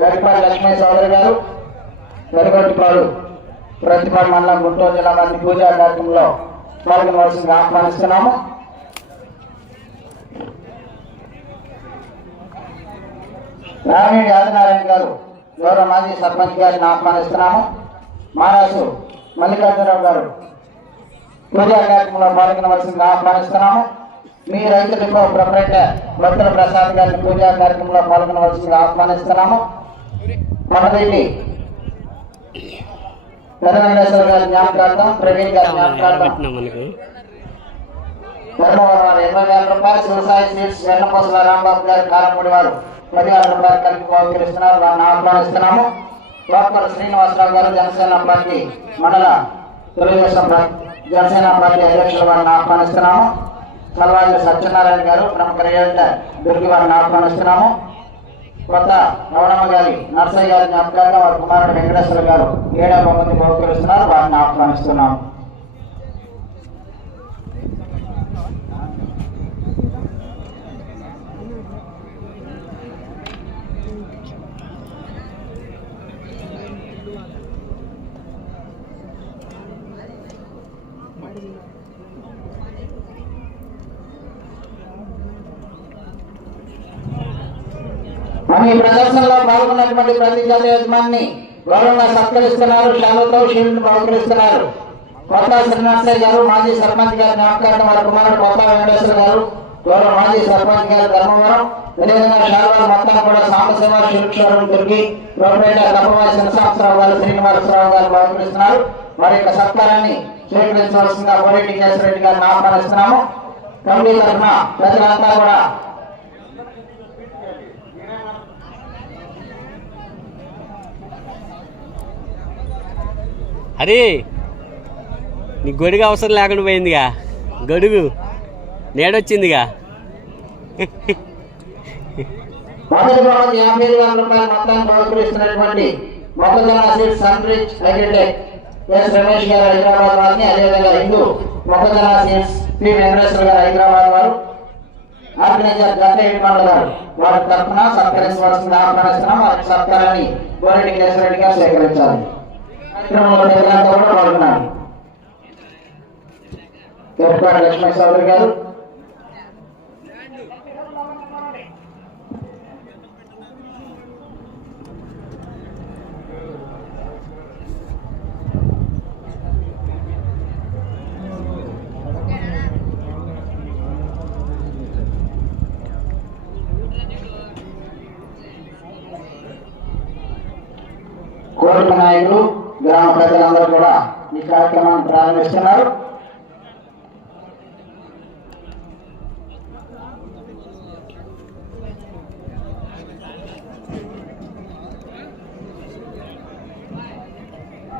గరిపాటి లక్ష్మీ సోదరి గారు వెలుగొట్టిపాడు ప్రతిపాడు మండలం గుంటూరు జిల్లా వారిని పూజా కార్యక్రమంలో పాల్గొనవలసింది ఆహ్వానిస్తున్నాము. రామేడి ఆదినారాయణ గారు గౌరవ మాజీ సర్పంచ్ గారిని ఆహ్వానిస్తున్నాము. మహారాజు మల్లికార్జునరావు గారు పూజా కార్యక్రమంలో పాల్గొనవలసింది ఆహ్వానిస్తున్నాము. మీ రైతు డిపో ప్రొపరేటర్ భక్తుల ప్రసాద్ గారిని పూజా కార్యక్రమంలో పాల్గొనవలసింది ఆహ్వానిస్తున్నాము. మొదటి వెంకటేశ్వర గారి జ్ఞాపకార్థం ప్రవీణ్ గారి జ్ఞాపకార్థం. ధర్మవరం ఇరవై వేల రూపాయలు సీట్స్ వెన్నపోసల రాంబాబు గారు కారంపూడి వారు పదివేల రూపాయలు కలిపి బహుకరిస్తున్నారు వారిని ఆహ్వానిస్తున్నాము. డాక్టర్ శ్రీనివాసరావు గారు జనసేన పార్టీ మండల తెలుగుదేశం జనసేన పార్టీ అధ్యక్షులు వారిని ఆహ్వానిస్తున్నాము. కల్వాజి సత్యనారాయణ గారు ప్రముఖ రియల్టర్ దుర్గి వారిని ఆహ్వానిస్తున్నాము. కొత్త రవణమ్మ గారి నర్సయ్య గారి జ్ఞాపకాలుగా వారి కుమారుడు వెంకటేశ్వర గారు ఏడా మంది బహుకరిస్తున్నారు వారిని ఆహ్వానిస్తున్నాము ఈ ప్రదర్శనలో పాల్గొన్నటువంటి ప్రతి జత యజమాని గౌరవంగా సత్కరిస్తున్నారు శాలతో షీల్డ్ పలకరిస్తున్నారు కొత్త శ్రీనివాసయ్య గారు మాజీ సర్పంచ్ గారి జ్ఞాపకార్థం వారి కుమారుడు కొత్త వెంకటేశ్వర గారు గౌరవ మాజీ సర్పంచ్ గారి ధర్మవరం. అదేవిధంగా శారదా మొత్తం కూడా సాంబశివ శివక్షవరం తిరిగి గవర్నమెంట్ కప్పవారి శివశాస్త్రరావు గారు శ్రీనివాసరావు గారు బహుకరిస్తున్నారు వారి యొక్క సత్కారాన్ని స్వీకరించవలసిందిగా కోరెడ్డి కేశరెడ్డి గారిని ఆహ్వానిస్తున్నాము. కమిటీ తరఫున ప్రజలంతా కూడా అరే నీ గొడుగు అవసరం లేకుండా పోయిందిగా. గొడుగు నేడొచ్చిందిగా. మొదటి యాభై ఐదు వేల మొత్తాన్ని మొక్కజొన్న Sun Rich Agritech S Ramesh garu Hyderabad వారిని అదేవిధంగా హిందూ మొక్కజొన్న సీడ్స్ పి వెంకటేశ్వర గారు హైదరాబాద్ వారు ఆర్గనైజర్ గంట గారు వారి తరఫున ఆహ్వానిస్తున్నాం వారి సత్కారాన్ని గోరెడ్డి గారు సేకరించాలి కార్యక్రమంలో ప్రజలంతా కూడా పాల్గొన్నారు లక్ష్మీ చౌదరి గారు కోరిక నాయకులు గ్రామ ప్రజలందరూ కూడా ఈ కార్యక్రమాన్ని ప్రారంభిస్తున్నారు.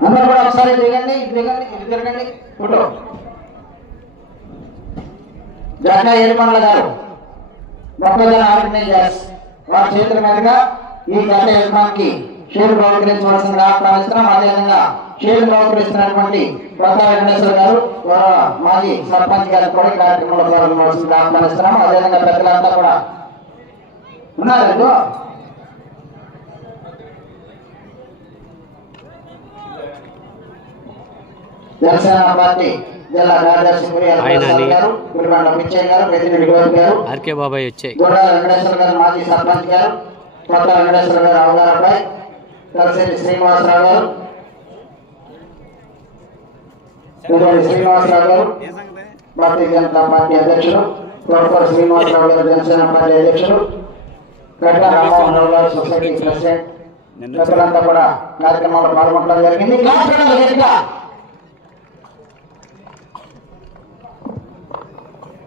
అందరూ కూడా ఒకసారి దిగండి దిగండి తిరగండి. ఫోటో. జగన్ ఏడుమండల గారు మొక్కజొన్న ఆర్గనైజర్స్ వారి చేతుల మీదుగా ఈ గత యజమానికి షేర్ బహుకరించవలసిందిగా ఆహ్వానిస్తున్నాం అదేవిధంగా షేర్ బహుకరిస్తున్నటువంటి కొత్త వెంకటేశ్వర గారు మాజీ సర్పంచ్ గారు కూడా కార్యక్రమంలో పాల్గొనవలసిందిగా ఆహ్వానిస్తున్నాం అదేవిధంగా పెద్దలంతా కూడా ఉన్నారు. జనసేన పార్టీ జిల్లా కార్యదర్శి. గారు గురిబండ పిచ్చయ్య గారు గారు ఆర్కే బాబాయ్ వచ్చాయి గొడ్డ వెంకటేశ్వర గారు మాజీ సర్పంచ్ గారు కొత్త వెంకటేశ్వర గారు అవగారు కలిసేటి శ్రీనివాసరావు గారు. ఇటువంటి శ్రీనివాసరావు గారు. భారతీయ జనతా పార్టీ అధ్యక్షులు. తోటపూడి శ్రీనివాసరావు గారు జనసేన పార్టీ అధ్యక్షులు. గడ్డ రామ్మోహన్ రావు గారు సొసైటీ ప్రెసిడెంట్. ప్రజలంతా కూడా కార్యక్రమంలో పాల్గొనడం జరిగింది.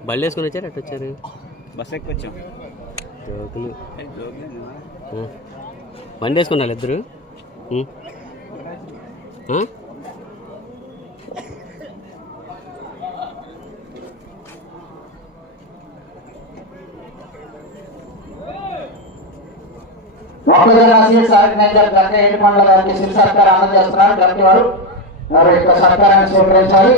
బళ్ళు వేసుకుని వచ్చారు అటు వచ్చారు. బస్ జోకులు. ఏ, జోకులేనా? ఆ. బండి వేసుకున్నారు ఇద్దరు ఉం. స్వీకరించాలి.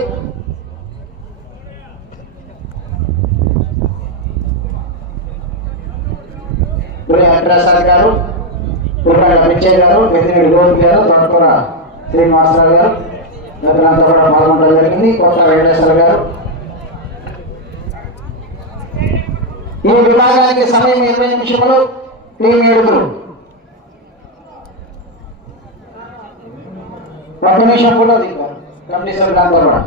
ప్రసాద్ గారు పుల్లాడ పిచ్చయ్య గారు పెద్దిరెడ్డి గోపి గారు తోటకూర శ్రీనివాసరావు గారు ఇతరులంతా కూడా పాల్గొనడం జరిగింది. కొత్త వెంకటేశ్వర గారు. ఈ విభాగానికి సమయం ఇరవై నిమిషములు. టీం ఏడుగురు ఒక నిమిషం కూడా దిగారు కమిటీ కూడా.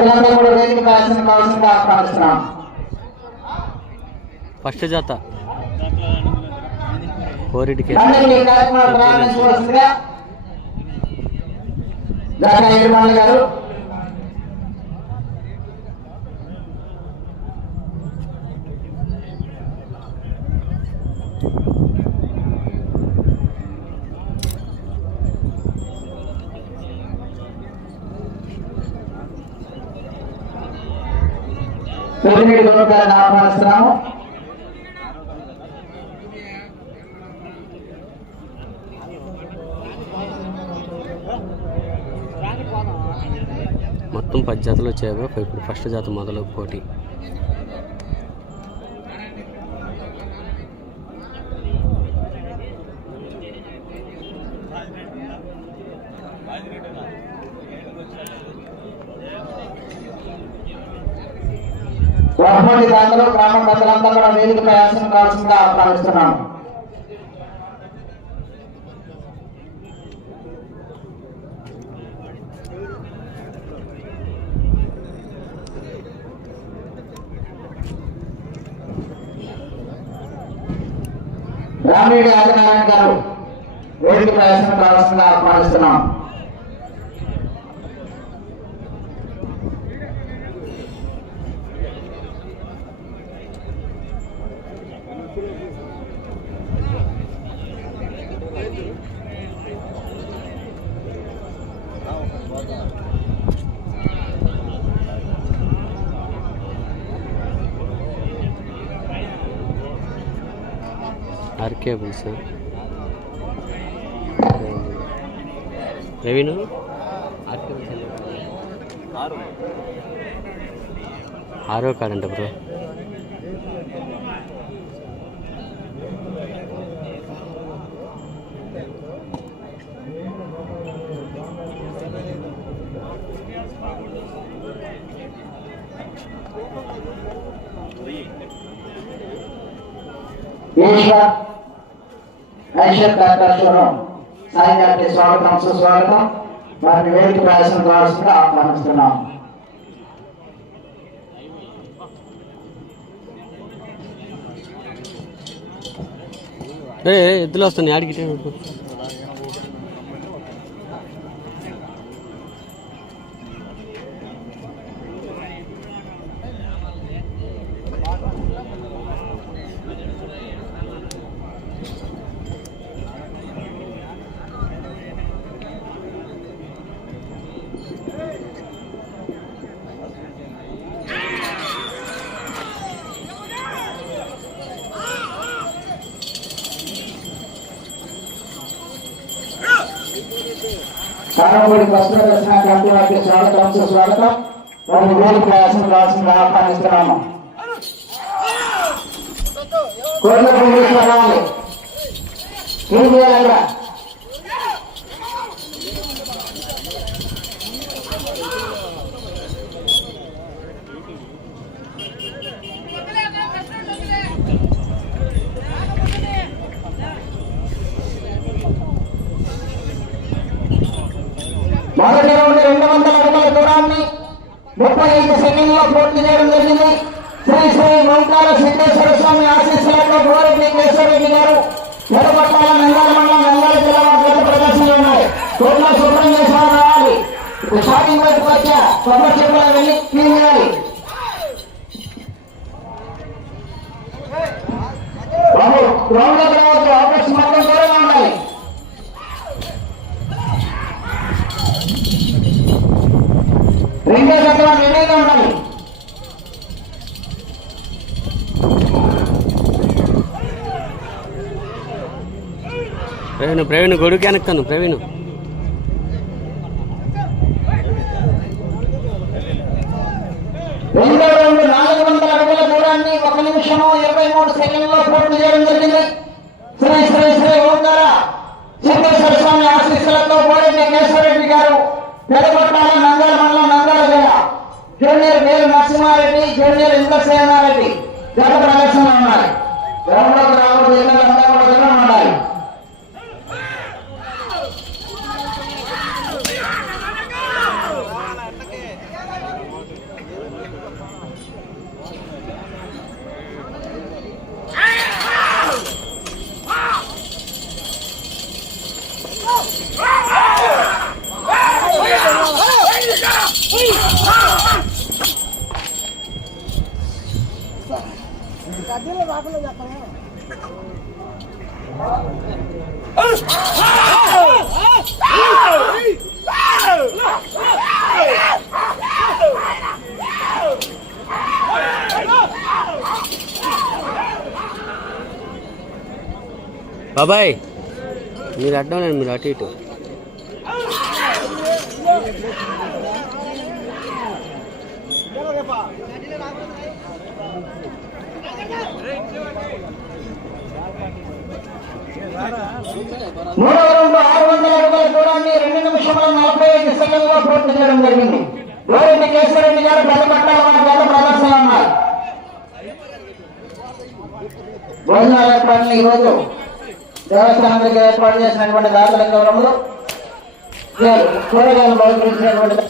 పెద్దలందరూ కూడా వేదిక కావాల్సిందిగా ఆహ్వానిస్తున్నాం ఫస్ట్ జాత కోరిటికి కార్యక్రమాలు ప్రారంభించవలసిందిగా గారు పెద్దిరెడ్డి గౌడ్ గారిని ఆహ్వానిస్తున్నాము. మొత్తం పది జాతులు వచ్చాయో ఇప్పుడు ఫస్ట్ జాతి మొదలు పోటీ. గ్రామ పెద్దలంతా కూడా వేదికపై ఆసనం కావాల్సిందిగా ఆహ్వానిస్తున్నాను రామిరెడ్డి ఆదినారాయణ గారు వేదికపై ఆసనం కావాల్సిందిగా ఆహ్వానిస్తున్నాం ఆర్కే బుల్స్ రవీను ఆర్కే బుల్స్ ఆరో కాడంట బ్రో ఐశ్వర్ ప్రకాశ్వరం సాయి స్వాగతం సుస్వాగతం వారిని వేదిక ప్రయాసం ద్వారా ఆహ్వానిస్తున్నాం. ఏ ఎద్దులు వస్తున్నాయి ఆడికి ఇటే పెట్టు. కారంపూడి వస్త్ర దర్శన కమిటీ వారికి స్వాగతం సుస్వాగతం వారిని వేదిక ప్రయాసం కావాల్సిందిగా ఆహ్వానిస్తున్నాము కోట్ల పుణ్యేశ్వరాలు ఏం చేయాలరా మొదటి రౌండ్ రెండు వందల అడుగుల దూరాన్ని ముప్పై ఐదు సెకండ్లో పూర్తి చేయడం జరిగింది. శ్రీ శ్రీ మంకాల సిద్ధేశ్వర స్వామి ఆశీస్సులతో గోరెడ్డి కేశవరెడ్డి గారు ఎడపట్టాల నంద్యాల మండలం నంద్యాల జిల్లా వారి ప్రదర్శనలు ఉన్నాయి. కోట్ల శుభ్రం చేసారు రావాలి. షాపింగ్ వైపు వచ్చా? కొబ్బరి చెప్పులు వెళ్ళి? క్లీన్ చేయాలి రాహుల్ గ్రౌండ్ ప్రవీణ్ ప్రవీణ్ గొడుగు వెనక్కాను ప్రవీణ్. రెండో రౌండ్ నాలుగు వందల అడుగుల దూరాన్ని ఒక నిమిషము ఇరవై మూడు సెకండ్లో పూర్తి చేయడం జరిగింది. శ్రీ శ్రీ శ్రీ ఓంకార సిద్ధేశ్వర స్వామి ఆశీస్సులతో పోరెడ్డి కేశవరెడ్డి గారు పెదపట్టాల నంద్యాల మండలం నంద్యాల జిల్లా జూనియర్ వేలు నరసింహారెడ్డి జూనియర్ ఇంద్రసేనారెడ్డి. జగ ప్రదర్శన ఉన్నాయి గ్రౌండ్లోకి రావడం కూడా ఉండాలి. బాబాయ్ మీరు అడ్డం లేదు మీరు అటు ఇటు. మూడవ రౌండ్ ఆరు వందల అడుగుల దూరాన్ని రెండు నిమిషముల నలభై ఐదు సెకండ్లో పూర్తి చేయడం జరిగింది. గోరెడ్డి కేశవరెడ్డి గారు పెద్దపట్టాల వారి గత ప్రదర్శన ఈరోజు దేవస్థానానికి ఏర్పాటు చేసినటువంటి దాతల గౌరవములు కూరగాయలు బహుకరించినటువంటి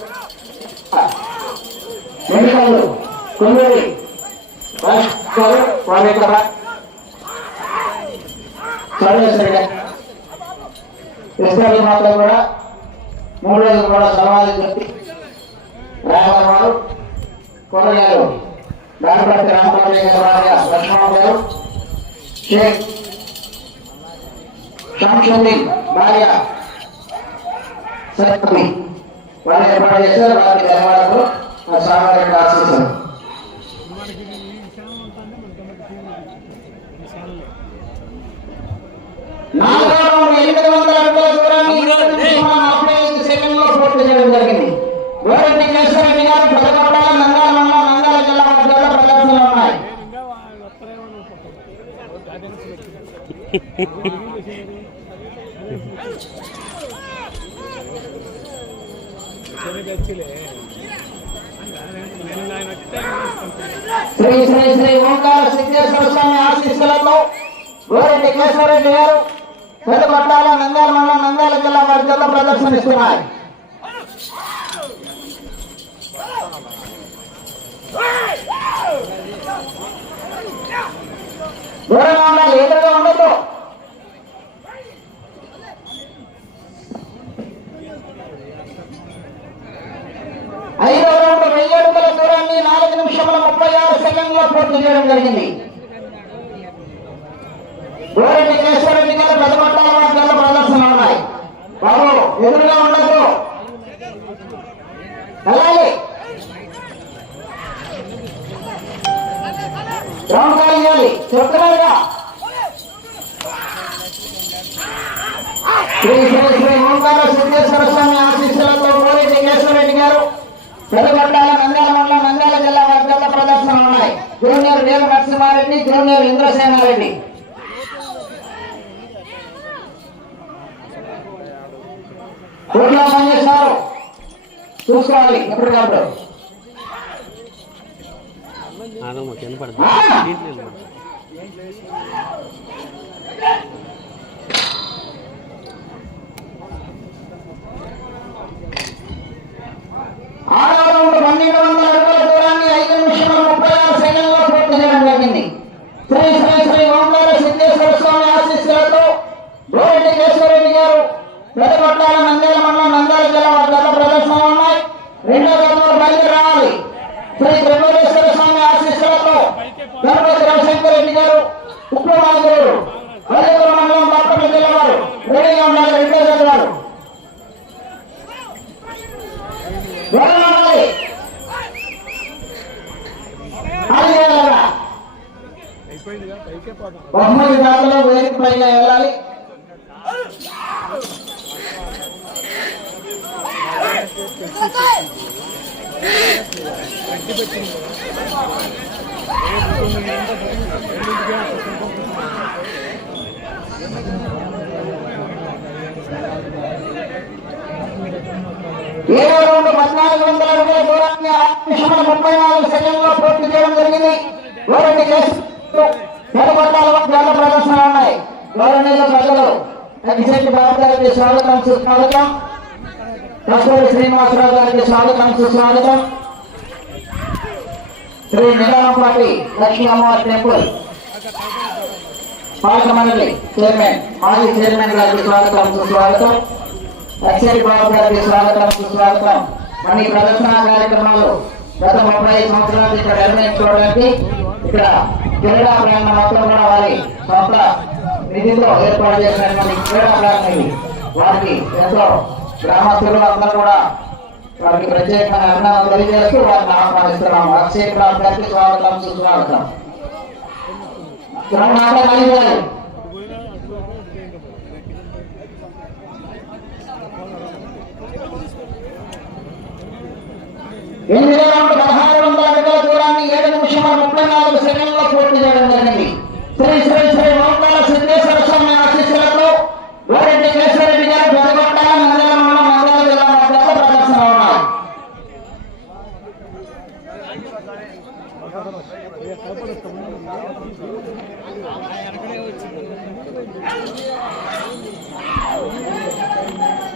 ఎన్నికలు కొల్లూరి గారు వారి యొక్క ఇస్రాయల్ మాత్రం కూడా మూడు రోజులు కూడా సమాధి చెప్పి రామరావు గారు కూరగాయలు దానిపట్టి రామరాజు గారు భార్య లక్ష్మణ గారు షేక్ షంషుద్దీన్ భార్య సత్మి వారు ఏర్పాటు చేశారు వారికి ధన్యవాదాలు ఆ స్వామి ఆశిస్తారు నాలుగో రౌండ్ ఎనిమిది వందల అడుగుల దూరాన్ని ఏడు నిమిషముల నలభై ఐదు సెకండ్లో పూర్తి చేయడం జరిగింది. గోరెడ్డి గారు పెద్దకొట్టాల నంద్యాల మండలం నంద్యాల జిల్లా మధ్యలో ప్రదర్శనలు ఉన్నాయి. శ్రీ శ్రీ శ్రీ ఓంకార సిద్ధేశ్వర స్వామి ఆశీస్సులతో గోరెడ్డి కేశవరెడ్డి గారు పెద్దపట్టాల నంద్యాల మండలం నంద్యాల జిల్లా మధ్యలో ప్రదర్శనిస్తున్నారు దూరంగా ఉండాలి ఎదురుగా ఉండదు ఐదవ రౌండ్ వెయ్యి అడుగుల దూరాన్ని నాలుగు నిమిషముల ముప్పై ఆరు సెకండ్లో పూర్తి చేయడం జరిగింది. గోరెడ్డి కేశవరెడ్డి గారు పెద్దపట్టాల వాటిలో ప్రదర్శన ఉన్నాయి. బాబు ఎదురుగా ఉండదు వెళ్ళాలి. గ్రౌండ్ ఖాళీ చేయాలి. చెప్తున్నారుగా శ్రీ శ్రీ శ్రీ ఓంకార సిద్ధేశ్వర స్వామి ఆశీస్సులతో గోరెడ్డి కేశవరెడ్డి గారు పెద్దపట్టాల నంద్యాల మండలం నంద్యాల జిల్లా వాటిలో ప్రదర్శన ఉన్నాయి. జూనియర్ వేలు నరసింహారెడ్డి జూనియర్ ఇంద్రసేనారెడ్డి. కోట్ల పనిచేస్తారు చూసుకోవాలి ఎప్పటికప్పుడు ಸಂಗೀತವನ್ನು ఏడో రెండు పద్నాలుగు వందల అడుగుల దూరాన్ని ఆరు నిమిషముల ముప్పై నాలుగు సెకండ్లో పూర్తి చేయడం జరిగింది. గౌరవ నెలకొట్టాల వద్ద ప్రదర్శన ఉన్నాయి. గౌరవనీయుల ప్రజలు. ఎగ్జిట్ బాబు గారికి స్వాగతం సుస్వాగతం కస్తూరి శ్రీనివాసరావు గారికి స్వాగతం సుస్వాగతం శ్రీ నిజాంపాటి లక్ష్మీ అమ్మవారి టెంపుల్. పాలక మండలి చైర్మన్ మాజీ చైర్మన్ గారికి స్వాగతం సుస్వాగతం అక్షయ్ బాబు గారికి స్వాగతం సుస్వాగతం మన ఈ ప్రదర్శన కార్యక్రమాలు గత ముప్పై ఐదు సంవత్సరాలు ఇక్కడ నిర్ణయించుకోవడానికి ఇక్కడ క్రీడా ప్రాంగణం మొత్తం కూడా వారి సొంత నిధితో ఏర్పాటు చేసినటువంటి క్రీడా ప్రాంగణం ఇది. వారికి ఎంతో గ్రామస్తులు అందరూ కూడా వారికి ప్రత్యేకమైన అభినందనలు తెలియజేస్తూ వారిని ఆహ్వానిస్తున్నాము. అక్షయ ప్రాంతానికి స్వాగతం సుస్వాగతం. గ్రామ ఎనిమిది రౌండ్ పదహారు వందల అడుగుల దూరాన్ని ఏడు నిమిషముల ముప్పై నాలుగు సెకండ్లో పూర్తి చేయడం జరిగింది శ్రీ శ్రీ శ్రీ ఓంకాల సిద్ధేశ్వర స్వామి ఆశీస్సులతో వారెడ్డి కేశవరెడ్డి గారు పెదగొట్ట మండల మండల నంద్యాల జిల్లా మధ్య ప్రదర్శన ఉన్నారు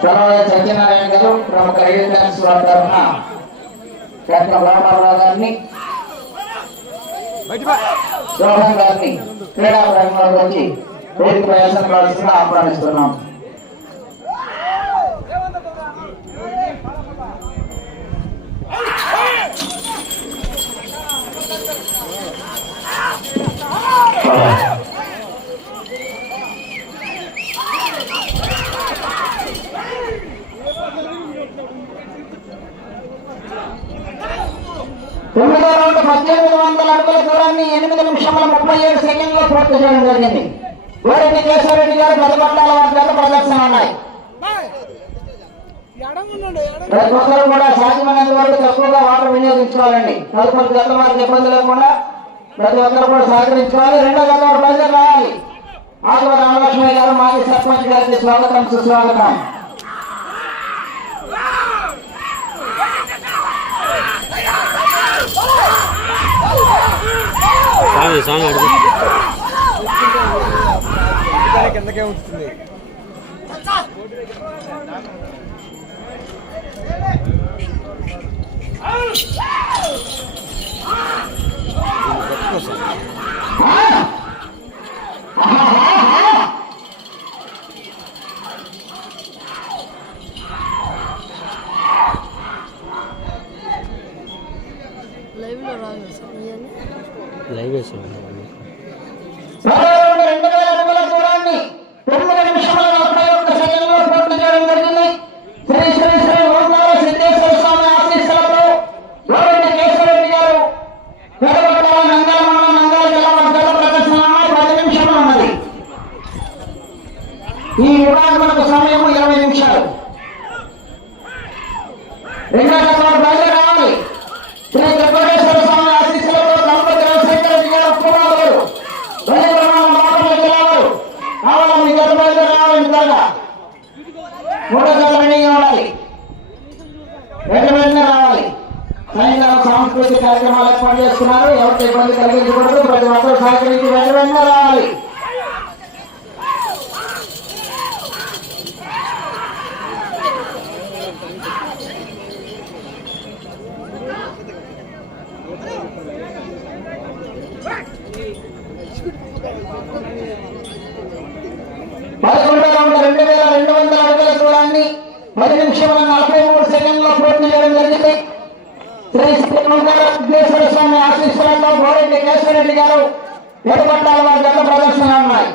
చలవయ్య సత్యనారాయణ గారు ప్రముఖ రైల్వే ట్రాన్స్ తరఫున డాక్టర్ రామారావు గారిని జోహన్ గారిని క్రీడా రంగంలో వచ్చి వేదిక ప్రయాసం కావాల్సిన ఆహ్వానిస్తున్నాం. పదకొండాల వద్ద ప్రదర్శన ఉన్నాయి ప్రతి ఒక్కరు కూడా సాధ్యమైనంత వరకు తక్కువగా వాటర్ వినియోగించుకోవాలండి. తదుపరి గత వారికి ఇబ్బంది లేకుండా ప్రతి ఒక్కరు కూడా సహకరించుకోవాలి. రెండో గత వారు బయలుదేరి రావాలి. ఆకుల రామలక్ష్మి గారు మాజీ సర్పంచ్ గారికి స్వాగతం సుస్వాగతం. స్వామి స్వామి అడుగు కిందకే ఉంటుంది లైవ్లో ఇబ్బంది కలిగించకూడదు ప్రతి ఒక్కరు సహకరించి వెంట వెంటనే రావాలి పదకొండో రౌండ్ రెండు వేల రెండు వందల అడుగుల దూరాన్ని పది నిమిషముల నలభై మూడు సెకండ్లో పూర్తి చేయడం జరిగింది శ్రీ శ్రీ వెంకటేశ్వర స్వామి ఆశీస్సులతో గోరెడ్డి కేశవరెడ్డి గారు ఎడపట్టాల వారి జత ప్రదర్శన ఉన్నాయి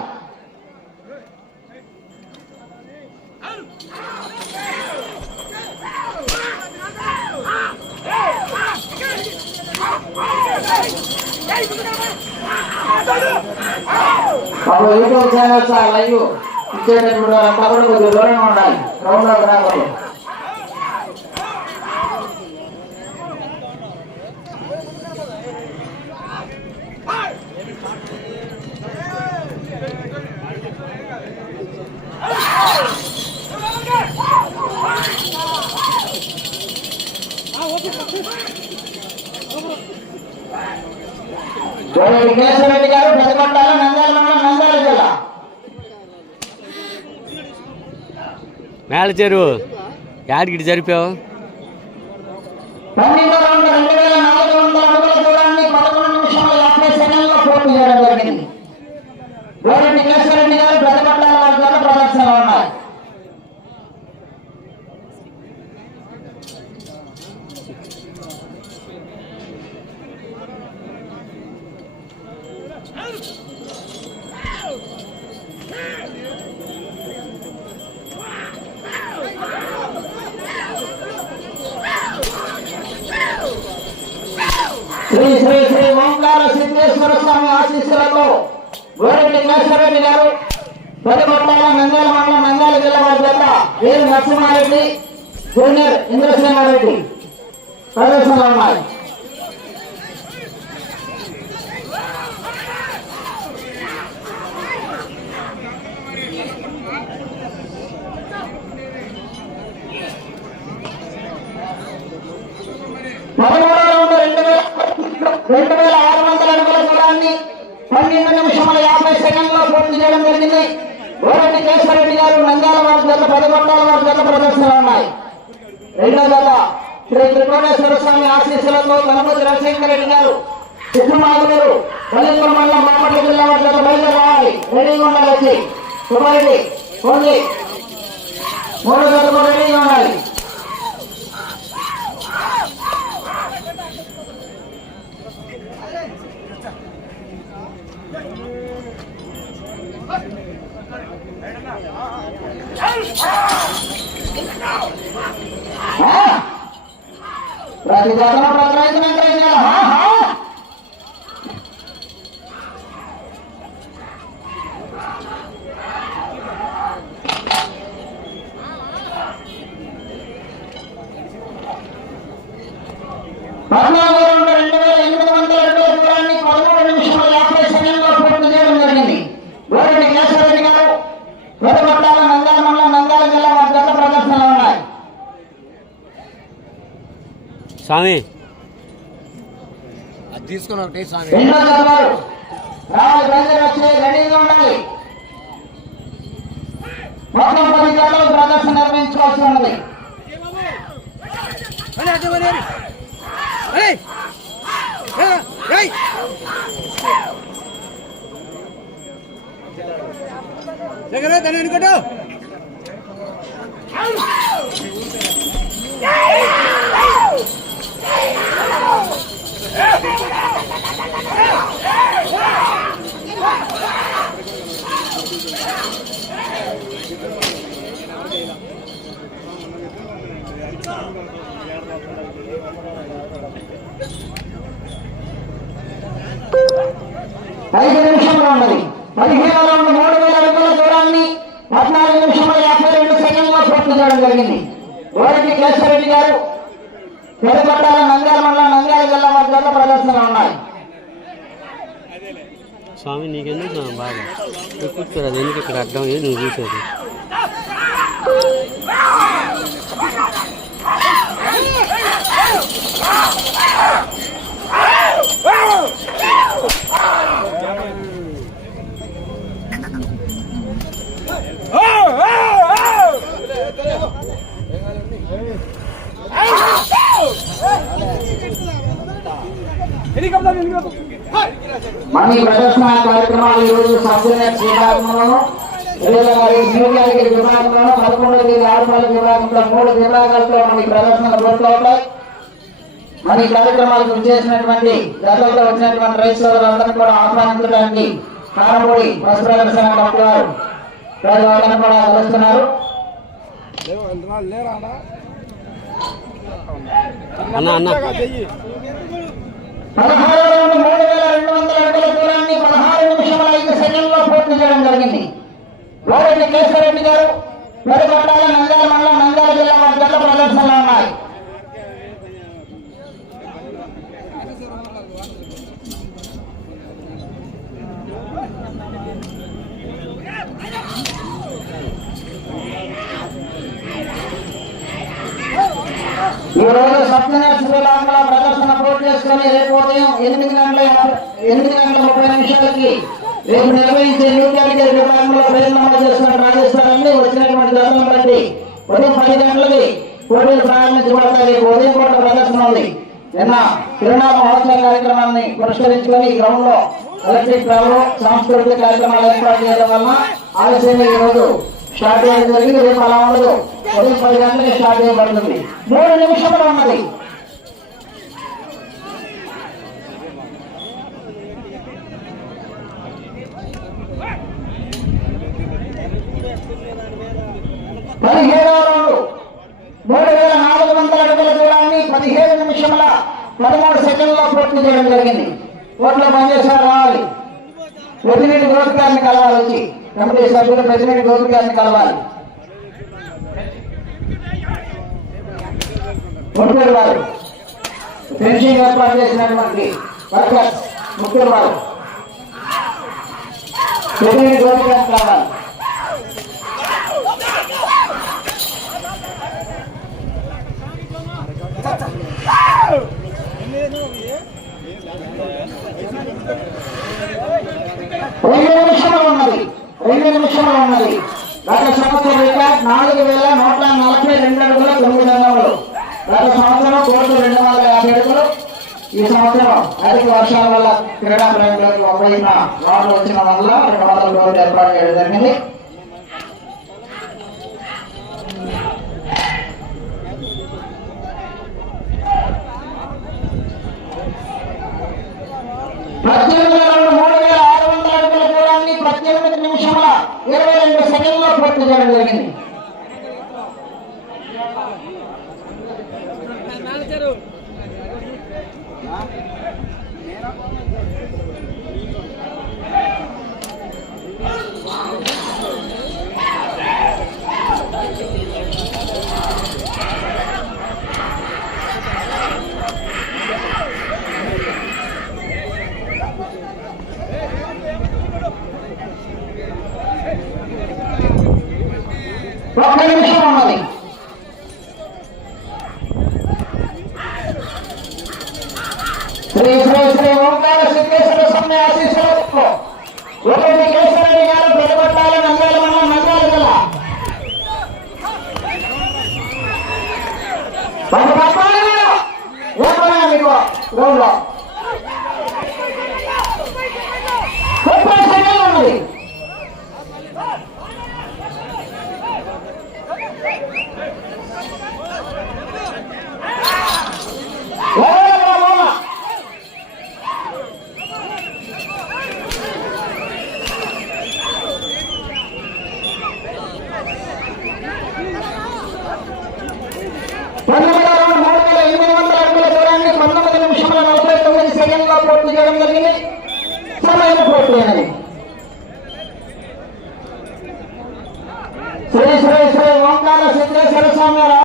బాబు ఏదో ఛానల్ సార్ లైవ్ ఇచ్చేటప్పుడు అంతా కూడా కొద్దిగా దూరంగా ఉండాలి గ్రౌండ్లోకి మేళ చెరువు యాడికి జరిపావు? పన్నెండో రౌండ్ రెండు వేల నాలుగు వందల అడుగుల దూరాన్ని పదకొండు నిమిషాల యాభై సెకండ్లో పూర్తి చేయడం జరిగింది. రెండు వేల ఆరు వందల అడుగుల దూరాన్ని పన్నెండు నిమిషముల యాభై సెకండ్లో పూర్తి చేయడం జరిగింది. గోరెడ్డి కేశవరెడ్డి గారు నంద్యాల వారి జత పదకొండాల వారి జత ప్రదర్శనలు ఉన్నాయి. రెండో జత శ్రీ త్రికోణేశ్వర స్వామి ఆశీస్సులతో గణపతి రవిశంకర్ రెడ్డి గారు చిక్కుమాగులూరు పల్లెటూరు మండలం బాపట్ల జిల్లా వారి జత బయలుదేరాలి. రెడీగా ఉండాలి. వచ్చి సుబ్బారెడ్డి ఓన్లీ మూడో కూడా రెడీగా ఉండాలి. ప్రతి జతలో ప్రతి రైతును ఎంకరేజ్ చేయాలి. హా, హా. పద్నాలుగు రెండు రెండు వేల ఎనిమిది వందల అడుగుల దూరాన్ని పదమూడు నిమిషాల యాభై సెకండ్లో పూర్తి చేయడం జరిగింది గోరెడ్డి కేశవరెడ్డి గారు పెదగొట్టాల నంద్యాల మండలం నంద్యాల జిల్లా వారి జత ప్రదర్శనలో ఉన్నాయి స్వామి. అది తీసుకుని ఒకటి స్వామి. మొత్తం పది ప్రదర్శన నిర్వహించుకోవాల్సి ఉన్నది. దగ్గర అనుకోటు స్వామి నీకెందుకు స్వామి బాగా నువ్వు కూర్చోరు అది ఎందుకు ఇక్కడ అడ్డం ఏ నువ్వు చూసేది మన ఈ ప్రదర్శన కార్యక్రమాలు ఈ రోజు సబ్జెక్ట్ విభాగంలోను ఇరవై మరియు న్యూయార్క్ విభాగంలోను పదకొండు తేదీ ఆరుపాల విభాగంలో మూడు విభాగాలతో మన ప్రదర్శనలు పూర్తవుతాయి మన ఈ కార్యక్రమాలకు చేసినటువంటి గతంలో వచ్చినటువంటి రైతు సోదరులందరినీ కూడా ఆహ్వానించడానికి కారపూడి బస్ ప్రదర్శన కమిటీ వారు ప్రజలందరూ కూడా కలుస్తున్నారు. అన్న అన్న. పదహారు మూడు వేల రెండు వందల అడుగుల దూరాన్ని పదహారు నిమిషముల ఐదు సెకండ్లో పూర్తి చేయడం జరిగింది గోరెడ్డి కేశవరెడ్డి గారు పెదకొట్టాల నంద్యాల మండలం నంద్యాల జిల్లా వారి ప్రదర్శనలో ఉన్నాయి ఈ రోజు సప్తనేశ్వరి లాంగ్ల ప్రదర్శన పూర్తి చేసుకొని రేపు ఉదయం ఎనిమిది గంటల ఎనిమిది గంటల ముప్పై నిమిషాలకి రేపు నిర్వహించే న్యూ కేటగిరీ విభాగంలో పేరు నమోదు చేసుకున్న రాజస్థానాన్ని వచ్చినటువంటి దశలను బట్టి ఉదయం పది గంటలకి పోటీలు ప్రారంభించబడతాయి రేపు ఉదయం కూడా ప్రదర్శన ఉంది. నిన్న తిరునామ మహోత్సవ కార్యక్రమాన్ని పురస్కరించుకొని ఈ గ్రౌండ్లో ఎలక్ట్రిక్ ట్రావెల్ సాంస్కృతిక కార్యక్రమాలు ఏర్పాటు చేయడం వలన ఆలస్యంగా ఈ రోజు స్టార్ట్ చేయడం జరిగింది రేపు అలా ఉండదు ఉదయం పది గంటలకి స్టార్ట్ చేయబడుతుంది. మూడు నిమిషములు ఉన్నది. పదిహేడవ రౌండ్ మూడు వేల నాలుగు వందల అడుగుల దూరాన్ని పదిహేడు నిమిషముల పదమూడు సెకండ్లో పూర్తి చేయడం జరిగింది. ఓట్లో పనిచేసేవారు రావాలి ప్రతినిధి గోపి గారిని కలవాలి వచ్చి కమిటీ సభ్యులు ప్రెసిడెంట్ గోపి గారిని కలవాలి. ముఖ్యులు వారు. ఫినిషింగ్ ఏర్పాటు చేసినటువంటి వర్కర్స్ ముఖ్యులు వారు. ప్రెసిడెంట్ గోపి గారిని కలవాలి. రెండు నిమిషములు ఉన్నది. రెండు నిమిషాలు ఉన్నది. గత సంవత్సరం రికార్డ్ నాలుగు వేల నూట నలభై రెండు అడుగుల తొమ్మిది అంగములు గత సంవత్సరం కోర్టు రెండు వందల యాభై అడుగులు. ఈ సంవత్సరం అధిక వర్షాల వల్ల క్రీడా ప్రేమికులకు ఒకవైపున వాటర్ వచ్చిన వల్ల రెండు వందల కోట్లు ఏర్పాటు చేయడం జరిగింది పద్దెనిమిది రెండు మూడు వేల ఆరు వందల అడుగుల దూరాన్ని పద్దెనిమిది నిమిషముల ఇరవై రెండు సెకండ్లో పూర్తి చేయడం